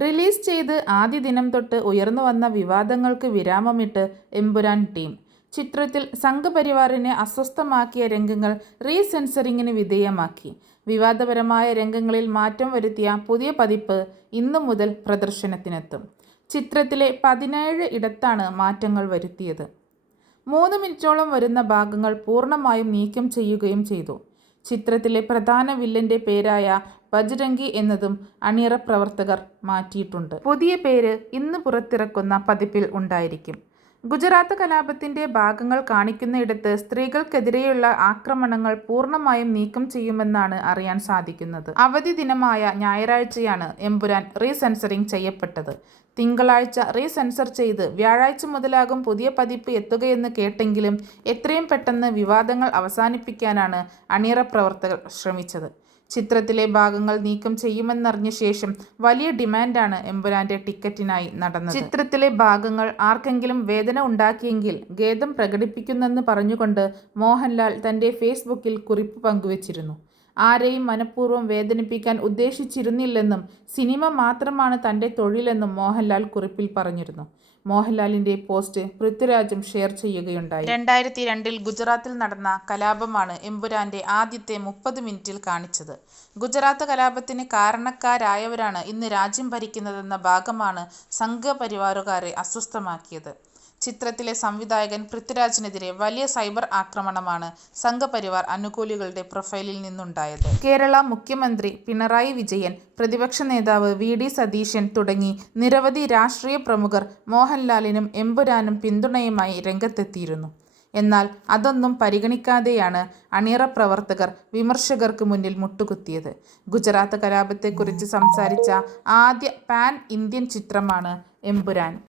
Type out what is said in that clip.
Release ചെയ്ത് ആദ്യ ദിനം തൊട്ട് ഉയർന്നു വന്ന വിവാദങ്ങൾക്ക് വിരാമമിട്ട് എമ്പുരാൻ ടീം. ചിത്രത്തിൽ സംഘപരിവാറിനെ അസ്വസ്ഥമാക്കിയ രംഗങ്ങൾ റീസെൻസറിങ്ങിന് വിധേയമാക്കി. വിവാദപരമായ രംഗങ്ങളിൽ മാറ്റം വരുത്തിയ പുതിയ പതിപ്പ് ഇന്നു മുതൽ പ്രദർശനത്തിനെത്തും. ചിത്രത്തിലെ പതിനേഴ് ഇടത്താണ് മാറ്റങ്ങൾ വരുത്തിയത്. മൂന്ന് മിനിറ്റോളം വരുന്ന ഭാഗങ്ങൾ പൂർണമായും നീക്കം ചെയ്യുകയും ചെയ്തു. ചിത്രത്തിലെ പ്രധാന വില്ലന്റെ പേരായ ബജ്രംഗി എന്നതും അണിയറ പ്രവർത്തകർ മാറ്റിയിട്ടുണ്ട്. പുതിയ പേര് ഇന്ന് പുറത്തിറക്കുന്ന പതിപ്പിൽ ഉണ്ടായിരിക്കും. ഗുജറാത്ത് കലാപത്തിന്റെ ഭാഗങ്ങൾ കാണിക്കുന്നയിടത്ത് സ്ത്രീകൾക്കെതിരെയുള്ള ആക്രമണങ്ങൾ പൂർണമായും നീക്കം ചെയ്യുമെന്നാണ് അറിയാൻ സാധിക്കുന്നത്. അവധി ദിനമായ ഞായറാഴ്ചയാണ് എമ്പുരാൻ റീസെൻസറിംഗ് ചെയ്യപ്പെട്ടത്. തിങ്കളാഴ്ച റീസെൻസർ ചെയ്ത് വ്യാഴാഴ്ച മുതലാകും പുതിയ പതിപ്പ് എത്തുകയെന്ന് കേട്ടെങ്കിലും എത്രയും പെട്ടെന്ന് വിവാദങ്ങൾ അവസാനിപ്പിക്കാനാണ് അണിയറ പ്രവർത്തകർ ശ്രമിച്ചത്. ചിത്രത്തിലെ ഭാഗങ്ങൾ നീക്കം ചെയ്യുമെന്നറിഞ്ഞ ശേഷം വലിയ ഡിമാൻഡാണ് എമ്പുരാന്റെ ടിക്കറ്റിനായി നടന്നത്. ചിത്രത്തിലെ ഭാഗങ്ങൾ ആർക്കെങ്കിലും വേദന ഉണ്ടാക്കിയെങ്കിൽ ഖേദം പ്രകടിപ്പിക്കുന്നെന്ന് പറഞ്ഞുകൊണ്ട് മോഹൻലാൽ തന്റെ ഫേസ്ബുക്കിൽ കുറിപ്പ് പങ്കുവച്ചിരുന്നു. ആരെയും മനഃപൂർവം വേദനിപ്പിക്കാൻ ഉദ്ദേശിച്ചിരുന്നില്ലെന്നും സിനിമ മാത്രമാണ് തന്റെ തൊഴിലെന്നും മോഹൻലാൽ കുറിപ്പിൽ പറഞ്ഞിരുന്നു. മോഹൻലാലിന്റെ പോസ്റ്റ് പൃഥ്വിരാജും ഷെയർ ചെയ്യുകയുണ്ടായി. രണ്ടായിരത്തി രണ്ടിൽ ഗുജറാത്തിൽ നടന്ന കലാപമാണ് എമ്പുരാന്റെ ആദ്യത്തെ മുപ്പത് മിനിറ്റിൽ കാണിച്ചത്. ഗുജറാത്ത് കലാപത്തിന് കാരണക്കാരായവരാണ് ഇന്ന് രാജ്യം ഭരിക്കുന്നതെന്ന ഭാഗമാണ് സംഘപരിവാറുകാരെ അസ്വസ്ഥമാക്കിയത്. ചിത്രത്തിലെ സംവിധായകൻ പൃഥ്വിരാജിനെതിരെ വലിയ സൈബർ ആക്രമണമാണ് സംഘപരിവാർ അനുകൂലികളുടെ പ്രൊഫൈലിൽ നിന്നുണ്ടായത്. കേരള മുഖ്യമന്ത്രി പിണറായി വിജയൻ പ്രതിപക്ഷ നേതാവ് വി ഡി സതീശൻ തുടങ്ങി നിരവധി രാഷ്ട്രീയ പ്രമുഖർ മോഹൻലാലിനും എമ്പുരാനും പിന്തുണയുമായി രംഗത്തെത്തിയിരുന്നു. എന്നാൽ അതൊന്നും പരിഗണിക്കാതെയാണ് അണിയറ പ്രവർത്തകർ വിമർശകർക്ക് മുന്നിൽ മുട്ടുകുത്തിയത്. ഗുജറാത്ത് കലാപത്തെക്കുറിച്ച് സംസാരിച്ച ആദ്യ പാൻ ഇന്ത്യൻ ചിത്രമാണ് എമ്പുരാൻ.